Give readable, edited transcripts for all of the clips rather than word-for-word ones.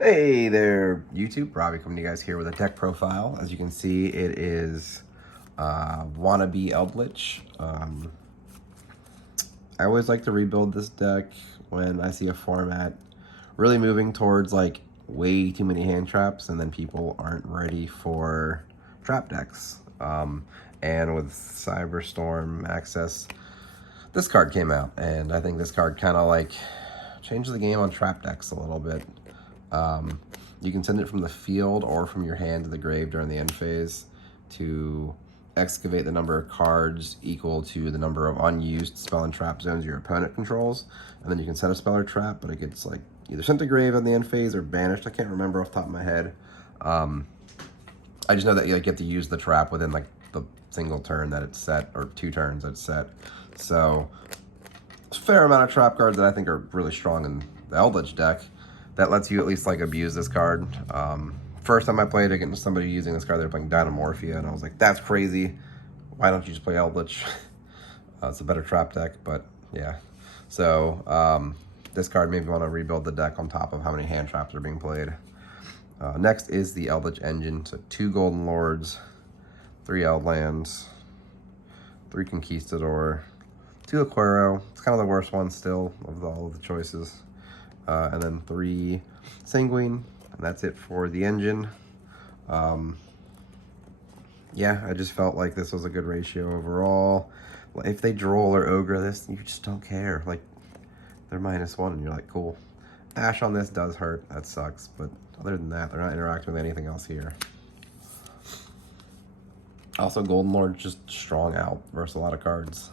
Hey there, YouTube. Robbie coming to you guys here with a deck profile. As you can see, it is Wannabee Eldlich. I always like to rebuild this deck when I see a format really moving towards like way too many hand traps, and then people aren't ready for trap decks. And with Cyberstorm Access, this card came out, and I think this card kind of like changed the game on trap decks a little bit. You can send it from the field or from your hand to the grave during the end phase to excavate the number of cards equal to the number of unused spell and trap zones your opponent controls. And then you can set a spell or trap, but it gets like either sent to grave on the end phase or banished. I can't remember off the top of my head. I just know that you have to use the trap within like the single turn that it's set, or 2 turns that it's set. So it's a fair amount of trap cards that I think are really strong in the Eldlich deck that lets you at least like abuse this card. First time I played against somebody using this card, they're playing Dynamorphia, and I was like, that's crazy. Why don't you just play Eldlich? It's a better trap deck, but yeah. So this card made me want to rebuild the deck on top of how many hand traps are being played. Next is the Eldlich engine. So 2 Golden Lords, 3 Eldlands, 3 Conquistador, 2 Aquero. It's kind of the worst one still of all of the choices. And then 3 Sanguine, and that's it for the engine. Yeah, I just felt like this was a good ratio overall. If they droll or ogre this, you just don't care. Like, they're -1, and you're like, cool. Ash on this does hurt. That sucks. But other than that, they're not interacting with anything else here. Also, Golden Lord's just strong out versus a lot of cards.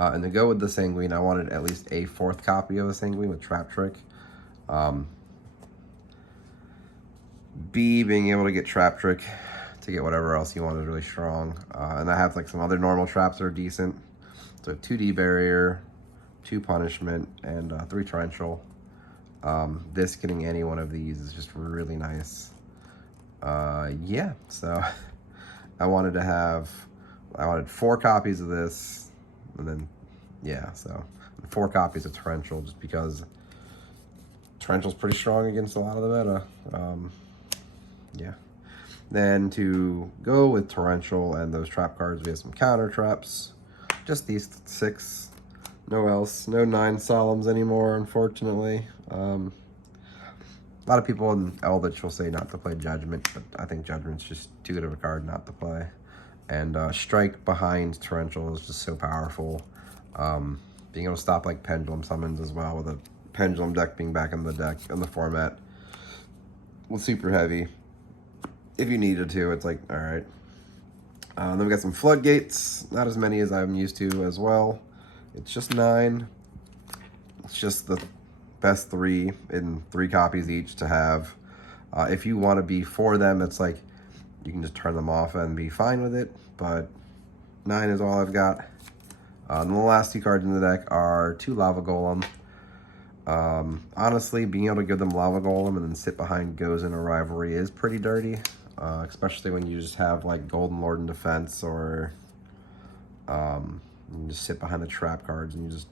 And to go with the Sanguine, I wanted at least a 4th copy of the Sanguine with Trap Trick. B, being able to get Trap Trick to get whatever else you want is really strong. And I have like some other normal traps that are decent. So 2D Barrier, 2 Punishment, and 3 Torrential. This getting any one of these is just really nice. Yeah, so I wanted 4 copies of this, and then yeah, so 4 copies of Torrential, just because Torrential's pretty strong against a lot of the meta. Yeah. Then to go with Torrential and those trap cards, we have some counter traps. Just these 6. No else. No 9 Solemns anymore, unfortunately. A lot of people in Eldlich will say not to play Judgment, but I think Judgment's just too good of a card not to play. And Strike behind Torrential is just so powerful. Being able to stop like Pendulum Summons as well, with a Pendulum deck being back in the deck, in the format, with Super Heavy. If you needed to, it's like, all right. Then we got some Floodgates, not as many as I'm used to as well. It's just 9. It's just the best 3 in 3 copies each to have. If you want to be for them, it's like you can just turn them off and be fine with it, but 9 is all I've got. And the last 2 cards in the deck are 2 Lava Golem. Honestly, being able to give them Lava Golem and then sit behind Goes in a Rivalry is pretty dirty, especially when you just have like Golden Lord in defense, or you just sit behind the trap cards and you just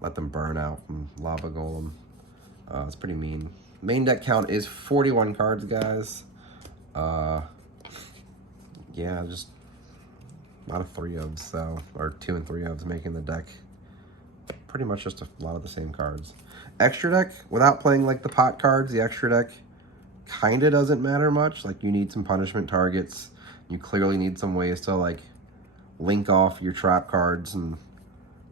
let them burn out from Lava Golem. It's pretty mean. Main deck count is 41 cards, guys. Yeah, just a lot of 3-ofs, so, or 2 and 3-ofs making the deck pretty much just a lot of the same cards. Extra deck, without playing like the pot cards, the extra deck kind of doesn't matter much. Like, you need some punishment targets. You clearly need some ways to like link off your trap cards and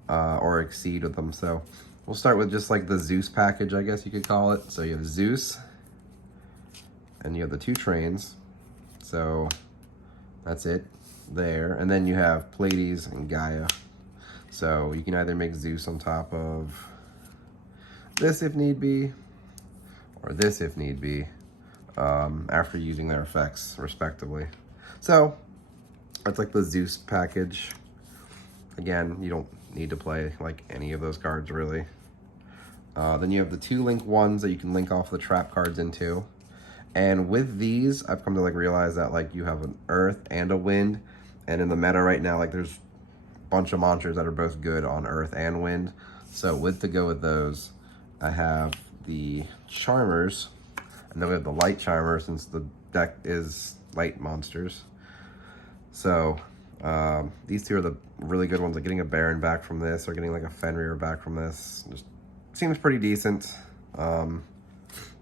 or exceed with them. So we'll start with just like the Zeus package, I guess you could call it. So you have Zeus, and you have the 2 trains. So that's it there. And then you have Pleiades and Gaia. So you can either make Zeus on top of this if need be, or this if need be, after using their effects respectively. So that's like the Zeus package. Again, you don't need to play like any of those cards really. Then you have the 2 link ones that you can link off the trap cards into. And with these, I've come to like realize that like you have an earth and a wind, and in the meta right now, like there's a bunch of monsters that are both good on earth and wind. So to go with those, I have the Charmers, And then we have the light charmer since the deck is light monsters. So these two are the really good ones. Like getting a Baron back from this or getting like a Fenrir back from this just seems pretty decent. And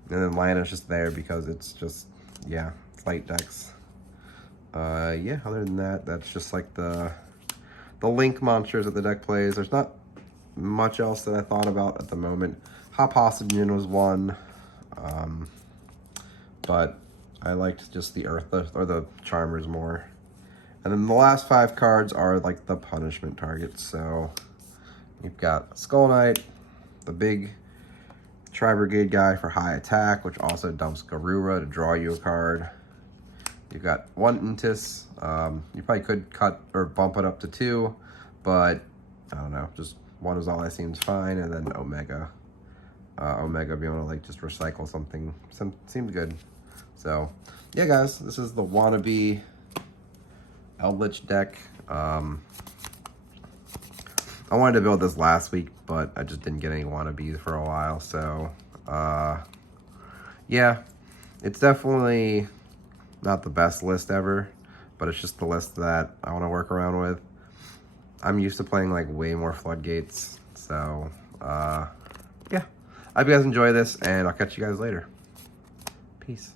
then Lana's just there because it's just, yeah, it's light decks. Yeah, other than that, that's just like the Link monsters that the deck plays. There's not much else that I thought about at the moment. Hop Oxygen was one, but I liked just the Earth or the Charmers more. And then the last 5 cards are like the punishment targets. So you've got Skull Knight, the big Tri-Brigade guy for high attack, which also dumps Garura to draw you a card. You've got 1 Intis. You probably could cut or bump it up to 2, but I don't know, just 1 is all that seems fine. And then Omega. Omega being able to like just recycle something seems good. So yeah, guys, this is the Wannabee Eldlich deck. I wanted to build this last week, but I just didn't get any Wannabees for a while. So yeah, it's definitely not the best list ever, but it's just the list that I want to work around with. I'm used to playing like way more Floodgates. So yeah, I hope you guys enjoy this, and I'll catch you guys later. Peace.